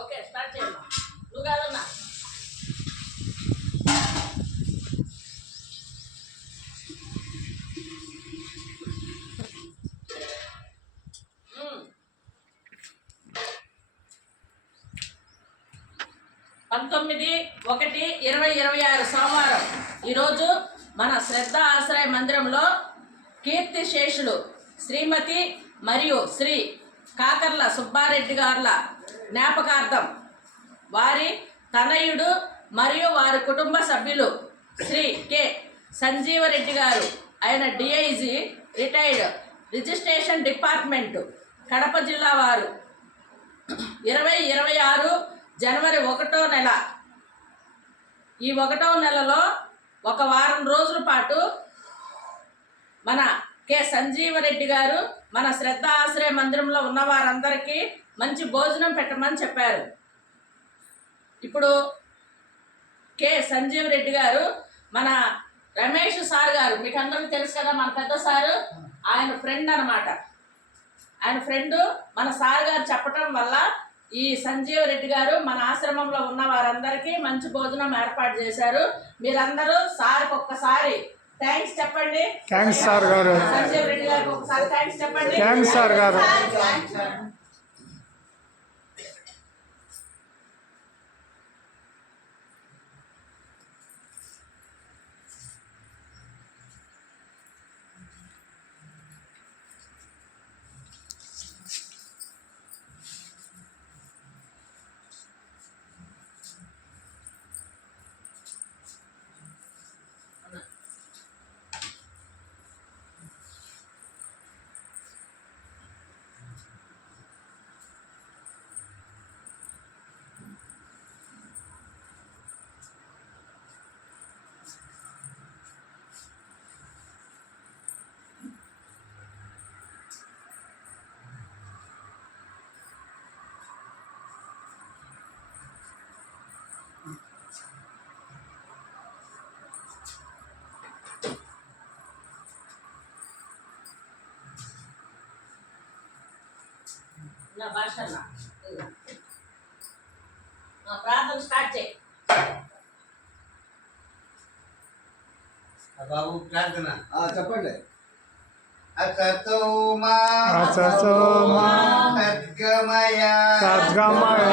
Okay start చేయమ్మా. నువ్వు కాదన్నా. పంతొమ్మిది 1/1/2026 సోమవారం ఈరోజు మన శ్రద్ధ ఆశ్రయ మందిరంలో కీర్తి శేషులు శ్రీమతి మరియు శ్రీ కాకర్ల సుబ్బారెడ్డి గారుల జ్ఞాపకార్థం వారి తనయుడు మరియు వారి కుటుంబ సభ్యులు శ్రీ కె సంజీవరెడ్డి గారు, ఆయన DIG retired, registration department, Kadapa జిల్లా వారు 2026 జనవరి 1వ నెల, ఈ 1వ నెలలో ఒక వారం రోజుల పాటు మన కె సంజీవరెడ్డి గారు మన శ్రద్ధ ఆశ్రయ మందిరంలో ఉన్న వారందరికీ మంచి భోజనం పెట్టమని చెప్పారు. ఇప్పుడు కె సంజీవరెడ్డి గారు మన రమేష్ సార్ గారు, మీకు అందరికీ తెలుసు కదా, మన పెద్ద సారు, ఆయన ఫ్రెండ్ అనమాట. ఆయన ఫ్రెండ్ మన సార్ గారు చెప్పటం వల్ల ఈ సంజీవరెడ్డి గారు మన ఆశ్రమంలో ఉన్న వారందరికీ మంచి భోజనం ఏర్పాటు చేశారు. మీరందరూ సార్కి ఒక్కసారి థ్యాంక్స్ చెప్పండి. థ్యాంక్స్ సార్ గారు. సంజీవరెడ్డి గారికి ఒకసారి థ్యాంక్స్ చెప్పండి. థ్యాంక్స్ సార్ గారు. నా భాష ప్రార్థన స్టార్ట్ చేయి బాబు. ప్రార్థన చెప్పండి. అసతోమా అసతోమా సద్గమయ సద్గమయ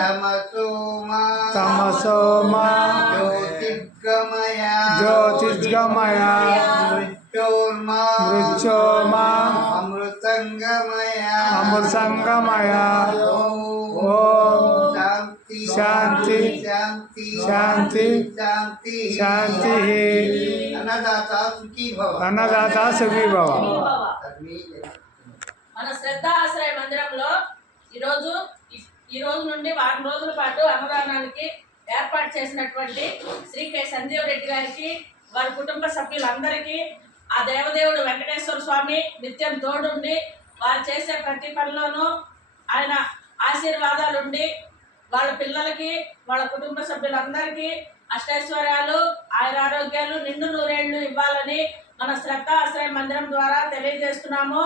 తమసోమా తమసోమా జ్యోతిర్గమయ జ్యోతిర్గమయ మృత్యోర్మా మృత్యోర్మా అమృతంగమయ అమృతంగమయ. ఓం శాంతి శాంతి శాంతి శాంతి. అన్నదాత సుఖీ భవ. అన్నదాత సుఖీ భవ. మన శ్రద్ధ ఆశ్రయ మందిరంలో ఈ రోజు నుండి వారం రోజుల పాటు అన్నదానానికి ఏర్పాటు చేసినటువంటి శ్రీ కె సంజీవరెడ్డి గారికి, వారి కుటుంబ సభ్యులందరికీ ఆ దేవదేవుడు వెంకటేశ్వర స్వామి నిత్యం తోడుండి వారు చేసే ప్రతి పనిలోనూ ఆయన ఆశీర్వాదాలుండి వాళ్ళ పిల్లలకి, వాళ్ళ కుటుంబ సభ్యులందరికీ అష్టైశ్వర్యాలు, ఆయురారోగ్యాలు, నిండు నూరేళ్లు ఇవ్వాలని మన శ్రద్ధ ఆశ్రయ మందిరం ద్వారా తెలియజేస్తున్నాము.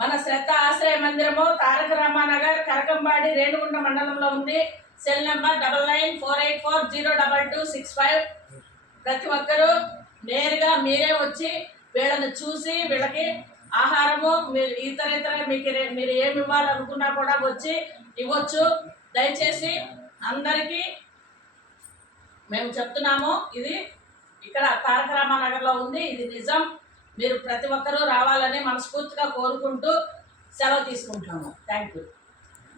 మన శ్రద్ధ ఆశ్రయ మందిరము తారక రామానగర్, కరకంబాడి, రేణుగుంట మండలంలో ఉంది. Cell number 9948402265. ప్రతి ఒక్కరూ నేరుగా మీరే వచ్చి వీళ్ళని చూసి వీళ్ళకి ఆహారము, ఇతర మీరు ఏమి ఇవ్వాలనుకున్నా కూడా వచ్చి ఇవ్వచ్చు. దయచేసి అందరికీ మేము చెప్తున్నాము, ఇది ఇక్కడ తారక రామానగర్లో ఉంది, ఇది నిజం. మీరు ప్రతి ఒక్కరూ రావాలని మనస్ఫూర్తిగా కోరుకుంటూ సెలవు తీసుకుంటున్నాము. Thank you.